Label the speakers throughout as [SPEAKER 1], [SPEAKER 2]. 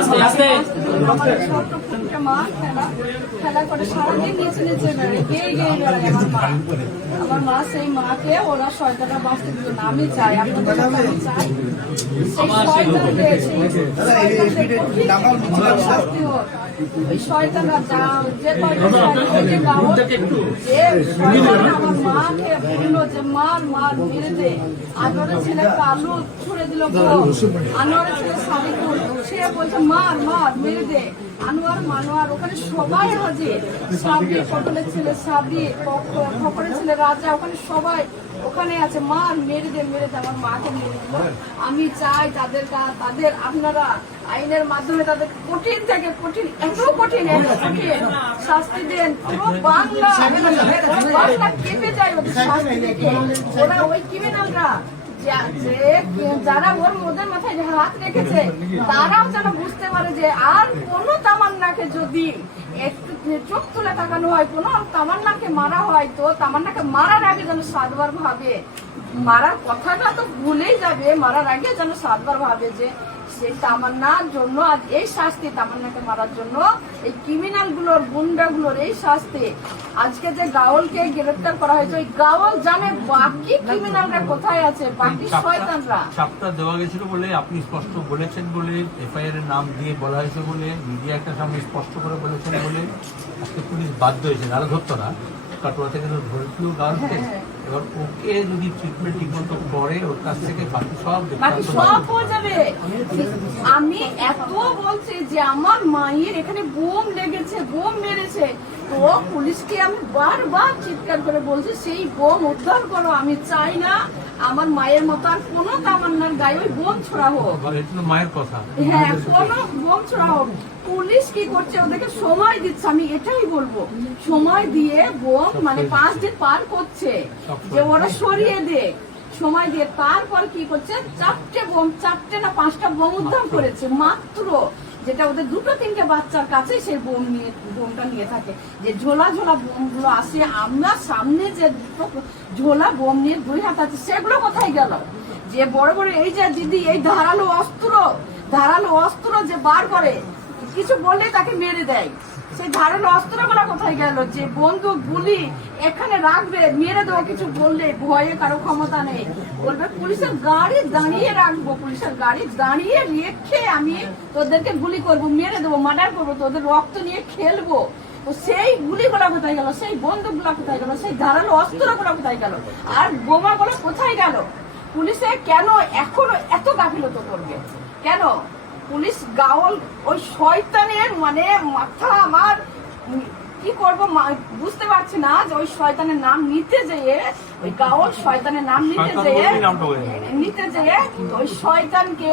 [SPEAKER 1] আস্তে আস্তে
[SPEAKER 2] মা খেলা খেলা করে সারাদিন নিচে যে বেড়ে গিয়ে গিয়ে বেড়ায় আমার মা আমার মা সেই মাকে ওরা শয়তানা বাঁচতে দিল না আমি চাই আপনাদের আমি চাই সেই শয়তানকে কঠিন শাস্তি হোক ওই শয়তানরা যা যে কয়টা শয়তানকে গাও যে শয়তান আমার মাকে বলল যে মার মার মেরে আনোয়ারের ছেলে কালু ছুড়ে দিল আনোয়ারের ছেলে সাবিকুল সে বলছে মার মার মেরে দে। আনোয়ার মানোয়ার ওখানে সবাই হাজির। সাবি পটলের ছেলে সাবি খপরের ছেলে রাজা ওখানে সবাই ওখানে আছে মার মেরে দে মেরে দে, আমার মাকে মেরে দিল। আমি চাই তাদের কা- তাদের আপনারা আইনের মাধ্যমে তাদের কঠিন থেকে কঠিন, এত কঠিন শাস্তি দেন। পুরো বাংলা বাংলা কেঁপে যায় ওদের শাস্তি দেখে। ওরা ওই ক্রিমিনালরা যারা ওর মোদের মাথায় হাত রেখেছে, তারাও যেন বুঝতে পারে যে আর কোন তামান্নাকে যদি একটু চোখ তুলে তাকানো হয়, কোন তামান্নাকে মারা হয় তো তামান্নাকে মারার আগে যেন সাতবার ভাবে। মারার কথাটা তো ভুলেই যাবে, মারার আগে যেন সাতবার ভাবে যে সেই তামান্নার জন্য আজ এই শাস্তি তামান্নাকে মারার জন্য এই ক্রিমিনালগুলোর গুন্ডা গুলোর এই শাস্তি। আজকে যে গাওলকে গ্রেফতার করা হয়েছে ওই গাওল জানে বাকি ক্রিমিনালরা কোথায় আছে বাকি শয়তানরা।
[SPEAKER 3] চাপটা দেওয়া গেছিল বলে আপনি স্পষ্ট বলেছেন বলে এফআইআর এর নাম দিয়ে বলা হয়েছে বলে মিডিয়া একটা সামনে স্পষ্ট করে বলেছেন বলে। আজকে পুলিশ বাধ্য হয়েছে নাহলে ধরতো না। কাটোয়া থেকে তো ধরেছিল গার্লকে
[SPEAKER 2] হ্যাঁ।
[SPEAKER 3] এবার ওকে যদি ট্রিটমেন্ট ঠিক মতো করে ওর কাছ থেকে বাকি সব
[SPEAKER 2] বাকি সব হয়ে যাবে। আমি এত বলছি যে আমার মায়ের এখানে বোম লেগেছে বোম মেরেছে। তো পুলিশকে আমি বারবার চিৎকার করে বলছি সেই বোম উদ্ধার করো আমি চাই না আমার মায়ের মতো আর কোনো তামান্নার গায়ে ওই বোম ছোড়া হোক।
[SPEAKER 3] মায়ের কথা।
[SPEAKER 2] হ্যাঁ কোনো বোম ছোড়া হোক। পুলিশ কি করছে? ওদেরকে সময় দিচ্ছে আমি এটাই বলব। সময় দিয়ে বোম মানে পাঁচ দিন পার করছে। যে ওরা সরিয়ে দে সময় দিয়ে তারপর কি করছে? চারটে বোম চারটে না পাঁচটা বোম উদ্ধার করেছে মাত্র। যেটা ওদের দুটো তিনটে বাচ্চার কাছে সেই বোম নিয়ে, বোমটা নিয়ে থাকে। যে ঝোলা ঝোলা বোমগুলো আসে, আমরা সামনে যে দুটো ঝোলা বোম নিয়ে দুই হাত আছে, সেগুলো কোথায় গেল? যে বড় বড়, এই যে দিদি, এই ধারালো অস্ত্র ধারালো অস্ত্র যে বার করে, কিছু বললে তাকে মেরে দেয়। সেই অস্ত্রগুলো কোথায় গেল? যে গুলি এখানে রাখবে, মেরে দেবো কিছু বললে ভয়ে কারও ক্ষমতা নেই। বলবে, পুলিশের গাড়ি দাঁড়িয়ে রাখব, পুলিশের গাড়ি দাঁড়িয়ে রেখে আমি তোদেরকে গুলি করব, মেরে দেবো, মার্ডার করব, তোদের রক্ত নিয়ে খেলব। তো সেই গুলিগুলো কোথায় গেল? সেই বন্দুকগুলো কোথায় গেল? সেই ধারালো অস্ত্রগুলো কোথায় গেল? আর বোমা বোমাগুলো কোথায় গেল? পুলিশে কেন এখনও এত গাফিলত করবে? কেন? পুলিশ গাওল ওই শয়তানের মানে মাথা আমার কি করব বুঝতে পারছি না যে ওই শয়তানের নাম নিতে যেয়ে ওই গাওল শয়তানের নাম নিতে যেয়ে। নিতে যেয়ে ওই শয়তানকে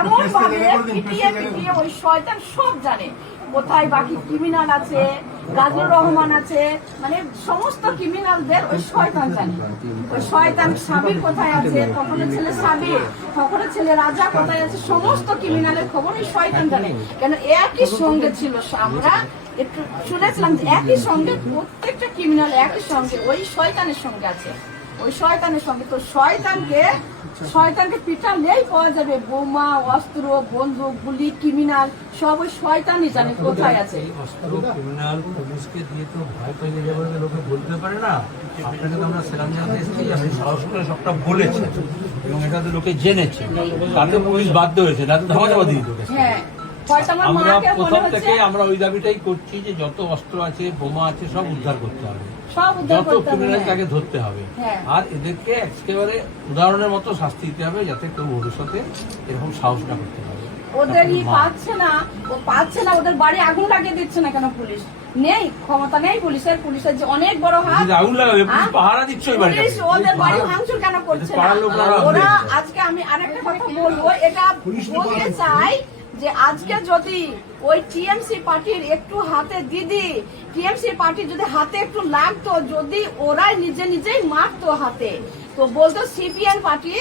[SPEAKER 2] এমন ভাবে পিটিয়ে পিটিয়ে ওই শয়তান সব জানে কোথায় বাকি ক্রিমিনাল আছে গাজর রহমান আছে মানে সমস্ত ক্রিমিনালদের ওই শয়তান জানে। ওই শয়তান সাবির কোথায় আছে, কখনো ছেলে সাবির কখনো ছেলে রাজা কোথায় আছে, সমস্ত ক্রিমিনালের খবর ওই শয়তান জানে। কেন একই সঙ্গে ছিল, আমরা একটু শুনেছিলাম যে একই সঙ্গে প্রত্যেকটা ক্রিমিনাল একই সঙ্গে, ওই শয়তানের সঙ্গে আছে। ওই শয়তানের সঙ্গে। তো শয়তানকে শয়তানকে পিটালেই পাওয়া যাবে বোমা অস্ত্র বন্দুক গুলি ক্রিমিনাল সব ওই শয়তানই জানে কোথায় আছে।
[SPEAKER 3] অস্ত্র ক্রিমিনাল পুলিশকে দিয়ে তো ভয় পেয়ে যাবে লোকে বলতে পারে না। আপনাকে তো আমরা সেরাম জানতে এসেছি আপনি সবটা বলেছেন। এবং এটা তো লোকে জেনেছে। তাতে পুলিশ বাধ্য হয়েছে তাতে ধামা দিয়ে দিয়েছে
[SPEAKER 2] হ্যাঁ আমার
[SPEAKER 3] প্রথম থেকে আমরা ওই দাবিটাই করছি যে যত অস্ত্র আছে বোমা আছে সব উদ্ধার করতে হবে যত ক্রিমিনাল। তাকে ধরতে হবে
[SPEAKER 2] হ্যাঁ।
[SPEAKER 3] আর এদেরকে একেবারে উদাহরণের মতো শাস্তি দিতে হবে যাতে কেউ ভবিষ্যতে এরকম সাহস না করতে পারে
[SPEAKER 2] ওদেরই
[SPEAKER 3] মা।
[SPEAKER 2] পাচ্ছে না ও পাচ্ছে না ওদের বাড়ি আগুন লাগিয়ে দিচ্ছে না কেন পুলিশ নেই ক্ষমতা নেই পুলিশের পুলিশের যে অনেক বড় হাত
[SPEAKER 3] আগুন লাগাবে পুলিশ
[SPEAKER 2] হ্যাঁ?
[SPEAKER 3] পাহারা দিচ্ছে ওই বাড়িটা
[SPEAKER 2] পুলিশ ওদের বাড়ি ভাঙচুর কেন করছে না ওরা আজকে আমি আরেকটা কথা বলব এটা বলতে চাই যে আজকে যদি ওই টিএমসি পার্টির একটু হাতে দিদি টিএমসি পার্টির যদি হাতে একটু লাগতো যদি ওরাই নিজে নিজেই মারতো হাতে তো বলতো সিপিএন পার্টি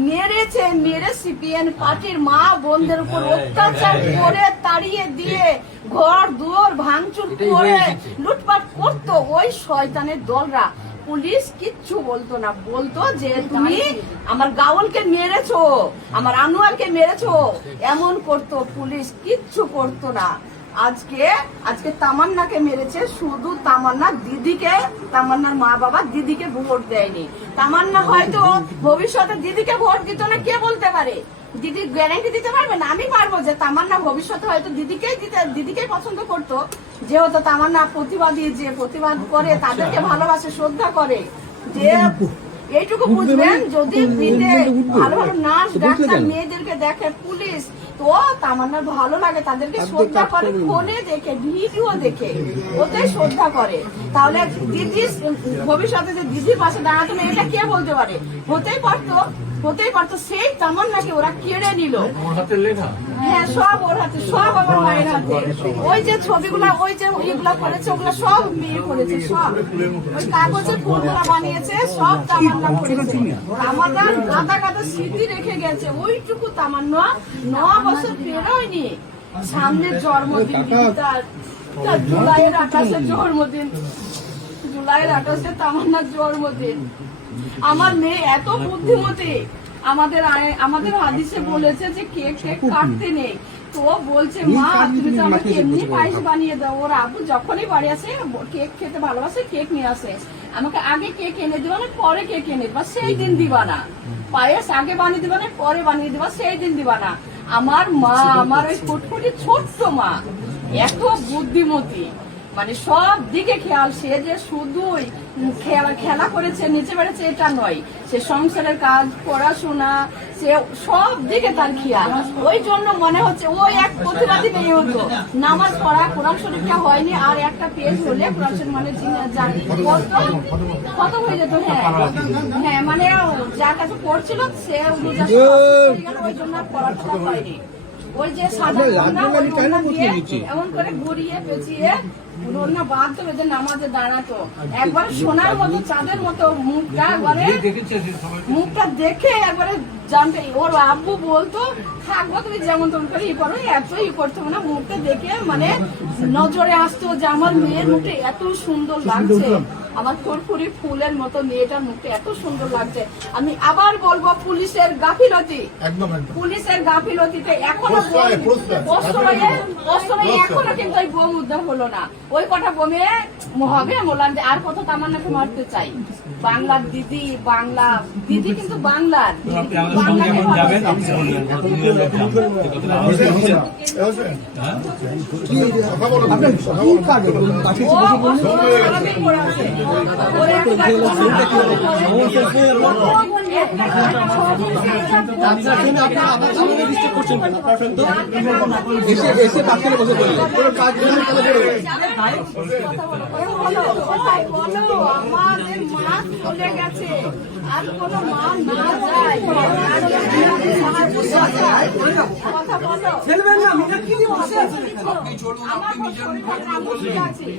[SPEAKER 2] মেরেছে মেরে সিপিএন পার্টির মা বোনদের উপর
[SPEAKER 3] হ্যাঁ,
[SPEAKER 2] অত্যাচার
[SPEAKER 3] হ্যাঁ, হ্যাঁ।
[SPEAKER 2] করে তাড়িয়ে দিয়ে ঘর দুয়ার ভাঙচুর করে লুটপাট করতো ওই শয়তানের দলরা পুলিশ কিচ্ছু বলতো না। বলতো যে তুমি আমার গাওলকে মেরেছো আমার আনোয়ারকে মেরেছো। এমন করতো পুলিশ কিচ্ছু করতো না। আজকে আজকে তামান্নাকে মেরেছে শুধু তামান্না দিদিকে তামান্নার মা বাবা দিদিকে ভোট দেয়নি। তামান্না হয়তো ভবিষ্যতে দিদিকে ভোট দিত না কে বলতে পারে? দিদি গ্যারান্টি দিতে পারবে না? আমি পারব যে তামান্না ভবিষ্যতে হয়তো দিদিকেই দিতে দিদিকেই পছন্দ করতো যেহেতু তামান্না প্রতিবাদী যে প্রতিবাদ করে তাদেরকে ভালোবাসে শ্রদ্ধা করে। যে এইটুকু বুঝবেন যদি বিদে ভালো ভালো নার্স ডাক্তার মেয়েদেরকে দেখে পুলিশ তো তামান্নার ভালো লাগে তাদেরকে শ্রদ্ধা করে ফোনে দেখে ভিডিও দেখে ওতে শ্রদ্ধা করে। তাহলে দিদি ভবিষ্যতে যে দিদির পাশে দাঁড়াতো না এটা কে বলতে পারে? হতেই পারতো। হতেই পারতো সেই তামান্নাকে ওরা কেড়ে নিল।
[SPEAKER 3] আমার হাতে লেখা?
[SPEAKER 2] হ্যাঁ সব ওর হাতে সব আমার মায়ের হাতে। ওই যে ছবিগুলা ওই যে ইয়েগুলা করেছে ওগুলা সব মেয়ে করেছে সব। ওই কাগজের ফুলগুলা বানিয়েছে সব তামান্না করেছে। তামান্না গাদা গাদা স্মৃতি রেখে গেছে ওইটুকু তামান্না ন বছর পেরোয়নি। সামনের জন্মদিন তার জুলাইয়ের আঠাশে জন্মদিন। জুলাইয়ের আঠাশে তামান্নার জন্মদিন। আমার মেয়ে এত বুদ্ধিমতী। আমাদের আমাদের হাদিসে বলেছে যে কেক টেক কাটতে নেই। তো বলছে মা তুমি তো আমাকে এমনি পায়েস বানিয়ে দাও। ওর আবু যখনই বাড়ি আসে কেক খেতে ভালোবাসে কেক নিয়ে আসে। আমাকে আগে কেক এনে দিবা না পরে কেক এনে দিবা। সেই দিন দিবা না। পায়েস আগে বানিয়ে দিবা না পরে বানিয়ে দিবা। সেই দিন দিবা না। আমার মা আমার ওই ফুটফুটি ছোট্ট মা। এত বুদ্ধিমতী। মানে সব দিকে খেয়াল সে যে শুধুই খেলা খেলা করেছে নিচে বেড়েছে এটা নয়। সে সংসারের কাজ পড়াশোনা সে সব দিকে তার খেয়াল। ওই জন্য মনে হচ্ছে ওই এক প্রতিবাদী মেয়ে হতো। নামাজ পড়া কোরআন শরীফটা হয়নি আর একটা পেজ হলে কোরআন শরীফ মানে জানি কত হয়ে যেত হ্যাঁ। হ্যাঁ মানে যার কাছে পড়ছিল সে ওই জন্য পড়াশোনা হয়নি। ওই যে সাদা এমন করে ঘুরিয়ে পেঁচিয়ে রোনা বাদ যে নামাজে দাঁড়াতো। একবার সোনার মতো চাঁদের মতো মুখটা একবারে দেখে একবারে জানতে ওর আব্বু বলতো থাকব তুমি যেমন তেমন করে ই করো এত ই করতো না। মুখটা দেখে মানে নজরে আসতো যে আমার মেয়ের মুখটা এত সুন্দর লাগছে। আমার ফুরফুরি ফুলের মতো মেয়েটার মুখটা এত সুন্দর লাগছে আমি আবার বলব পুলিশের গাফিলতি
[SPEAKER 1] একদম একদম
[SPEAKER 2] পুলিশের গাফিলতিতে এখনও এখনও কিন্তু ওই বোম উদ্ধার হলো না ওই কটা বোমে হবে মোলান আর কত তামান্নাকে মারতে চাই বাংলার দিদি বাংলা দিদি কিন্তু বাংলার
[SPEAKER 3] হ্যাঁ?
[SPEAKER 1] কথা বলো না। কথা বলো না।
[SPEAKER 2] ও বসে সারাদিন পড়ে আছে। ওর আমাদের মা চলে গেছে আর কোনো মা না যায়।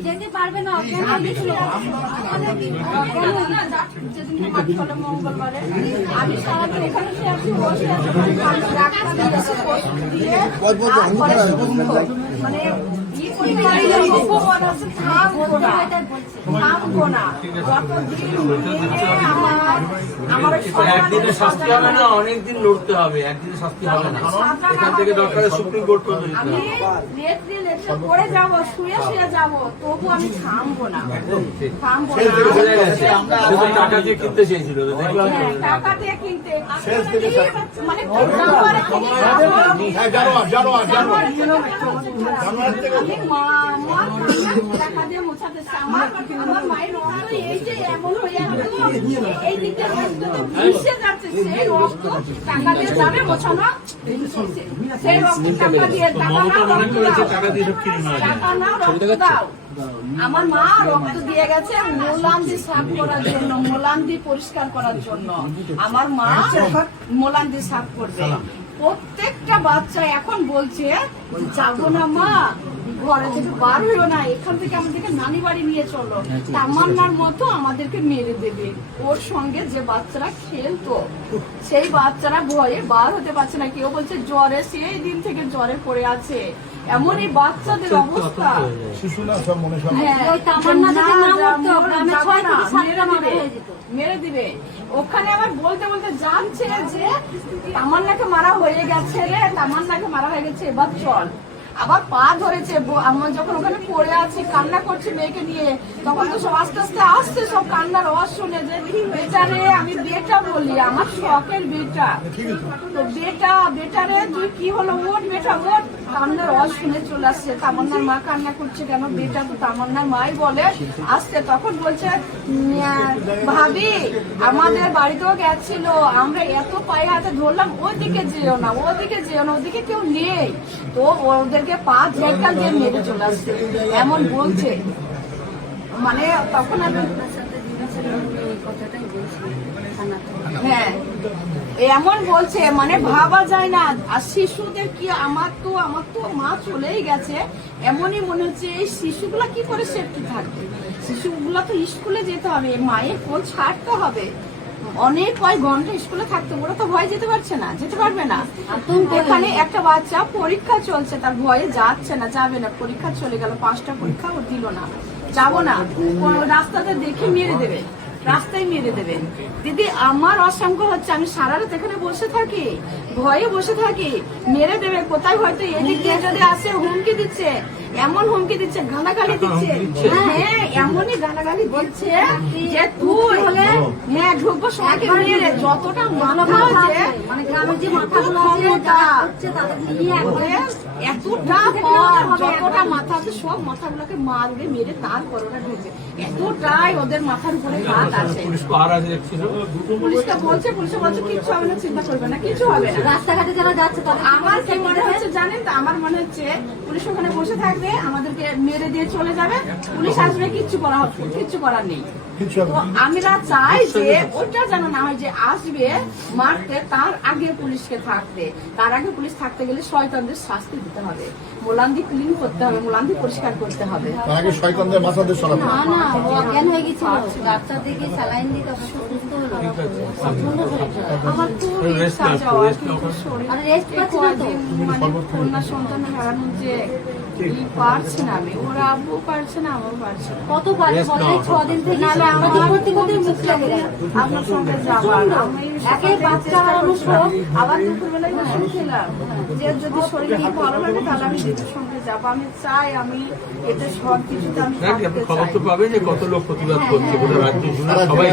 [SPEAKER 4] যেতে পারবে না কেন
[SPEAKER 2] আমি ঠিক আছি। কেন না, যা- যেদিনকে হাট চলে মঙ্গলবারে, আমি সারাদিন এখানে শুয়ে আছি, বসে আছি, দিয়ে, তারপরে। মানে
[SPEAKER 3] একদিনে শাস্তি হবে না অনেকদিন লড়তে হবে একদিনে শাস্তি হবে না। এখান থেকে দরকার সুপ্রিম কোর্ট পর্যন্ত
[SPEAKER 2] পড়ে যাব শুয়ে শুয়ে যাব তবু আমি থামবো না। থামবো। না।
[SPEAKER 3] টাকা দিয়ে কিনতে চেয়েছিল।
[SPEAKER 2] হ্যাঁ, টাকা দিয়ে কিনতে। মানে
[SPEAKER 1] হ্যাঁ,
[SPEAKER 2] আমার টাকা দিয়ে মোছাতেছে আমার আমার মায়ের রক্ত এই যে এমন হয়ে গেল এই দিকে রক্ত মিশে যাচ্ছে। সেই রক্ত টাকা দিয়ে যাবে মোছানো আমার মা রক্ত দিয়ে গেছে মোলান্দি সাফ করার জন্য মোলান্দি পরিষ্কার করার জন্য আমার মা মোলান্দি সাফ করবে প্রত্যেকটা বাচ্চা এখন বলছে যাব না মা ঘরে থেকে বার হইও না এখান থেকে আমাদেরকে নানি বাড়ি নিয়ে চলো। তামান্নার মতো আমাদেরকে মেরে দেবে। ওর সঙ্গে যে বাচ্চারা খেলতো সেই বাচ্চারা ভয়ে বার হতে পারছে না। কেউ বলছে জ্বরে সেই দিন থেকে জ্বরে পড়ে আছে। এমনই বাচ্চাদের অবস্থা।
[SPEAKER 1] শিশু না সব মনে সব
[SPEAKER 2] হ্যাঁ,
[SPEAKER 4] হয়ে।
[SPEAKER 2] মেরে দিবে। ওখানে আবার বলতে বলতে জানছে যে তামান্নাকে মারা হয়ে গেছে রে তামান্নাকে মারা হয়ে গেছে এবার চল। আবার পা ধরেছে আমার যখন ওখানে পড়ে আছি, কান্না করছি মেয়েকে নিয়ে, তখন তো সব আস্তে আস্তে আসছে, সব কান্নার আওয়াজ শুনে যে বেটা রে? আমি বেটা বলি আমার শখের বেটা। তো বেটা বেটা রে, তুই কি হলো? ওট বেটা ওট কান্নার আওয়াজ শুনে চলে আসছে। তামান্নার মা কান্না করছে কেন? বেটা তো তামান্নার মাই বলে, আসছে। তখন বলছে ভাবি, আমাদের বাড়িতেও গেছিল। আমরা এত পায়ে হাতে ধরলাম, ওদিকে যেও না, ওদিকে যেও না, ওদিকে কেউ নেই। তো ওদেরকে পা ঝেঁকা দিয়ে মেরে চলে আসছে। এমন বলছে। মানে তখন আমি হ্যাঁ। এমন বলছে। মানে ভাবা যায় না। আর শিশুদের কি আমার তো আমার তো মা চলেই গেছে। এমনই মনে হচ্ছে এই শিশুগুলা কি করে সেফটি থাকবে? শিশুগুলা তো স্কুলে যেতে হবে। মায়ের কোল ছাড়তে হবে। অনেক কয় ঘণ্টা স্কুলে থাকতে, ওরা তো ভয় যেতে পারছে না, যেতে পারবে না। এখানে একটা বাচ্চা পরীক্ষা চলছে, তার ভয়ে যাচ্ছে না, যাবে না, পরীক্ষা চলে গেল, পাঁচটা পরীক্ষা ও দিল না। যাব না রাস্তাতে দেখে মেরে দেবে, রাস্তায় মেরে দেবে। দিদি, আমার অসংখ্য হচ্ছে, আমি সারা রাত এখানে বসে থাকি, ভয়ে বসে থাকি, মেরে দেবে, কোথায় হয়তো এদিক দিয়ে যদি আসে, হুমকি দিচ্ছে এমন হুমকি দিচ্ছে গালাগালি দিচ্ছে। হ্যাঁ এমনই গালাগালি দিচ্ছে যে তুই হলে হ্যাঁ ঢুকবো সবাইকে মেরে যতটা মানব আছে
[SPEAKER 4] মানে গ্রামের যে মাথাগুলো
[SPEAKER 2] ক্ষমতা
[SPEAKER 4] হচ্ছে
[SPEAKER 2] এতটা পর যতটা মাথা আছে সব মাথাগুলোকে মারবে মেরে তারপর ওরা ঢুকবে। এতটাই ওদের মাথার উপরে হাত আছে।
[SPEAKER 3] পুলিশ পাহারা দেখছিল
[SPEAKER 2] পুলিশকে বলছে পুলিশে বলছে কিছু হবে না চিন্তা করবে না কিছু হবে না।
[SPEAKER 4] রাস্তাঘাটে যারা যাচ্ছে তাদের
[SPEAKER 2] আমার কি মনে হচ্ছে জানেন তো? আমার মনে হচ্ছে পুলিশ ওখানে বসে থাকবে আমাদেরকে মেরে দিয়ে চলে যাবে। পুলিশ আসবে কিচ্ছু করা হবে কিচ্ছু করার নেই। আমরা চাই যে ওটা যেন না হয় যে আসবে মারতে তার আগে পুলিশকে থাকতে। তার আগে পুলিশ থাকতে গেলে শয়তানদের শাস্তি দিতে হবে। মোলান্দি ক্লিন করতে হবে মোলান্দি পরিষ্কার করতে হবে।
[SPEAKER 1] তার আগে শয়তানদের মাথাদের সরাবে
[SPEAKER 4] না না ও অজ্ঞান হয়ে গেছিল। ডাক্তারদেরকে স্যালাইন দিয়ে তখন সুস্থ হলো।
[SPEAKER 2] আমার শরীর
[SPEAKER 4] আর rest
[SPEAKER 2] এই
[SPEAKER 4] পাচ্ছি না তো।
[SPEAKER 2] মানে কন্যা সন্তান হারানোর যে পারছি না আমি ওরা আব্বু পারছে না পারছে
[SPEAKER 4] কত বলে। থেকে
[SPEAKER 2] আমার
[SPEAKER 4] আমাদের করতে করতে মুখ লেগে
[SPEAKER 2] আপনার সঙ্গে আমি
[SPEAKER 4] একে বাচ্চা
[SPEAKER 2] চেষ্টা
[SPEAKER 4] হারানোর
[SPEAKER 2] আবার দুপুরবেলায় ওষুধ খেলাম। যে যদি শরীর ভালো লাগে তাহলে আমি দিদির সঙ্গে যাব। আমি চাই আমি এতে সব কিছুতে আমি
[SPEAKER 3] দেখ, আপনি
[SPEAKER 2] থাকতে
[SPEAKER 3] খবর তো পাবেন যে কত লোক প্রতিবাদ করছে গোটা রাজ্য জুড়ে সবাই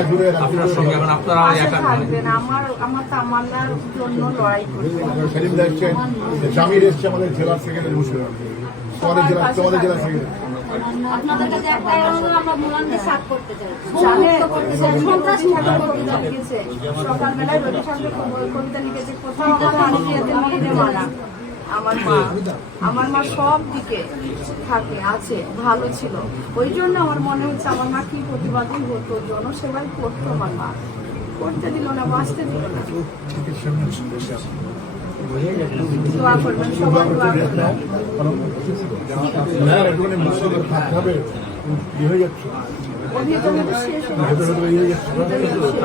[SPEAKER 3] আপনার সঙ্গে এখন আপনারা একা
[SPEAKER 2] থাকবেন আমার আমার তামান্নার জন্য লড়াই করতে হবে।
[SPEAKER 1] সেলিমদা এসছেন এসছে আমাদের জেলার সেক্রেটারি মুর্শিদাবাদ। তোমাদের জেলা তোমাদের জেলা সেক্রেটারি
[SPEAKER 4] আপনাদের কাছে একটাই অনুরোধ আমরা মুলানকে সাফ করতে চাই।
[SPEAKER 2] জানে
[SPEAKER 4] মুক্ত করতে চাই। সন্ত্রাস মুক্ত করতে চাই।
[SPEAKER 2] সকালবেলায় রবি ঠাকুর কবিতা লিখেছে কোথাও আমাকে অনেকে এদের মেয়েদের মানা আমার মা আমার মা সব দিকে থাকে আছে ভালো ছিল। ওই জন্য আমার মনে হচ্ছে আমার মা কি প্রতিবাদী হতো জনসেবাই করতো আমার মা। করতে দিল না বাঁচতে দিল না। দোয়া করবেন সবাই দোয়া করবেন
[SPEAKER 1] হ্যাঁ একটুখানি মুর্শিদাবাদ থাকতে হবে ইয়ে হয়ে যাচ্ছে
[SPEAKER 2] অভিযোগ শেষ হয়ে
[SPEAKER 1] ভেতরে
[SPEAKER 2] যাচ্ছে
[SPEAKER 1] ভেতরে ইয়ে হয়ে যাচ্ছে